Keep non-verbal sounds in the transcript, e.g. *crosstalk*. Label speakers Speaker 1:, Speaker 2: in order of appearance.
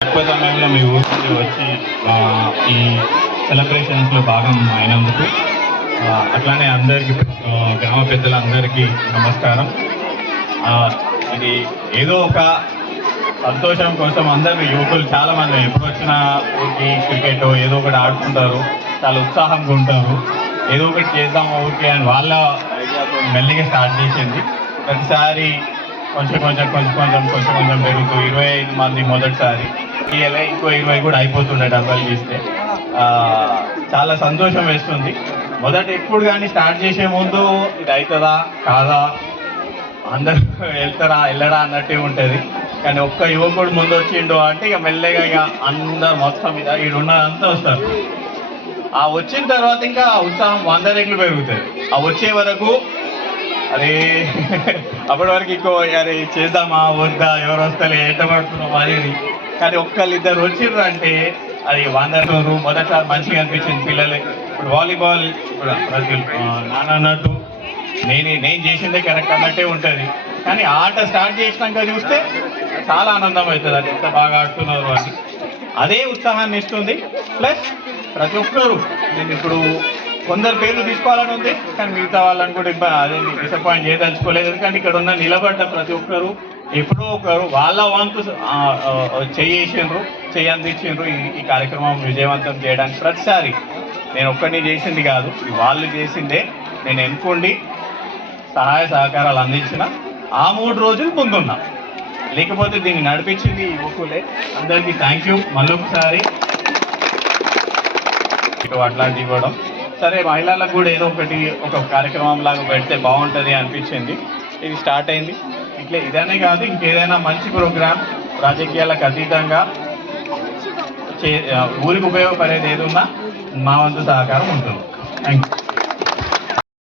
Speaker 1: తక్కువ సమయంలో మీ ఊరి నుండి వచ్చి ఈ సెలబ్రేషన్స్లో భాగం అయినందుకు అట్లానే అందరికీ గ్రామ పెద్దలందరికీ నమస్కారం. ఇది ఏదో ఒక సంతోషం కోసం అందరు యువకులు చాలా మంది ఎప్పుడు వచ్చిన ఊరికి క్రికెట్ ఏదో ఒకటి ఆడుకుంటారు చాలా ఉత్సాహంగా ఉంటారు. ఏదో ఒకటి చేద్దాం ఊరికి అని వాళ్ళ మెల్లిగా స్టార్ట్ చేసింది. ప్రతిసారి కొంచెం కొంచెం కొంచెం కొంచెం కొంచెం కొంచెం పెరుగుతూ ఇరవై ఐదు మంది మొదటిసారి ఎలా ఇంకో ఇరవై కూడా అయిపోతుండే డబ్బాలు తీస్తే. చాలా సంతోషం వేస్తుంది. మొదట ఎప్పుడు కానీ స్టార్ట్ చేసే ముందు ఇది అవుతుందా కాదా? అందరూ వెళ్తారా వెళ్ళడా అన్నట్టే ఉంటుంది. కానీ ఒక్క యువకుడు ముందు వచ్చిండు అంటే ఇక మెల్లగా ఇక అందరు మొత్తం మీద ఈడున్నదంతా వస్తారు. ఆ వచ్చిన తర్వాత ఇంకా ఉత్సాహం వంద రెట్లు పెరుగుతుంది. ఆ వచ్చే వరకు అది *laughs* అప్పటి వరకు ఇంకో అరే చేద్దామా వద్దా ఎవరు వస్తలే ఎంత పడుతున్నాం అది కానీ ఒక్కళ్ళు ఇద్దరు వచ్చిర్రు అంటే అది వందరు మొదటిసారి మంచిగా అనిపించింది పిల్లలు ఇప్పుడు వాలీబాల్ ఇప్పుడు ప్రజలు నాన్న అన్నట్టు నేను నేను చేసిందే కరెక్ట్ అన్నట్టే ఉంటుంది. కానీ ఆట స్టార్ట్ చేసినాక చూస్తే చాలా ఆనందం అవుతుంది అది ఎంత బాగా ఆడుతున్నారు అని. అదే ఉత్సాహాన్ని ఇస్తుంది. ప్లస్ ప్రతి ఒక్కరు నేను ఇప్పుడు కొందరు పేర్లు తీసుకోవాలని ఉంది కానీ మిగతా వాళ్ళని కూడా అదే డిసప్పాయింట్ చేయదలుచుకోలేదు. ఎందుకంటే ఇక్కడ ఉన్న నిలబడ్డ ప్రతి ఒక్కరు ఎప్పుడో ఒకరు వాళ్ళ వంతు ఆ, ఆ, చేసిండ్రు చేయి అందించిండ్రు ఈ కార్యక్రమం విజయవంతం చేయడానికి ప్రతిసారి. నేను ఒక్కడిని చేసింది కాదు వాళ్ళు చేసిందే. నేను ఎన్నుకోండి సహాయ సహకారాలు అందించిన ఆ మూడు రోజులు ముందున్నా. లేకపోతే దీన్ని నడిపించింది యువకులే. అందరికీ థ్యాంక్ యూ మళ్ళీ ఒకసారి అట్లాంటివి ఇవ్వడం. సరే మహిళలకు కూడా ఏదో ఒకటి ఒక కార్యక్రమం లాగా పెడితే బాగుంటుంది అనిపించింది. ఇది స్టార్ట్ అయింది. ఇట్లా ఇదనే కాదు ఇంకేదైనా మంచి ప్రోగ్రామ్ రాజకీయాలకు అతీతంగా చే ఊరికి ఉపయోగపడేది ఏదున్నా మా వంతు సహకారం ఉంటుంది. Thank you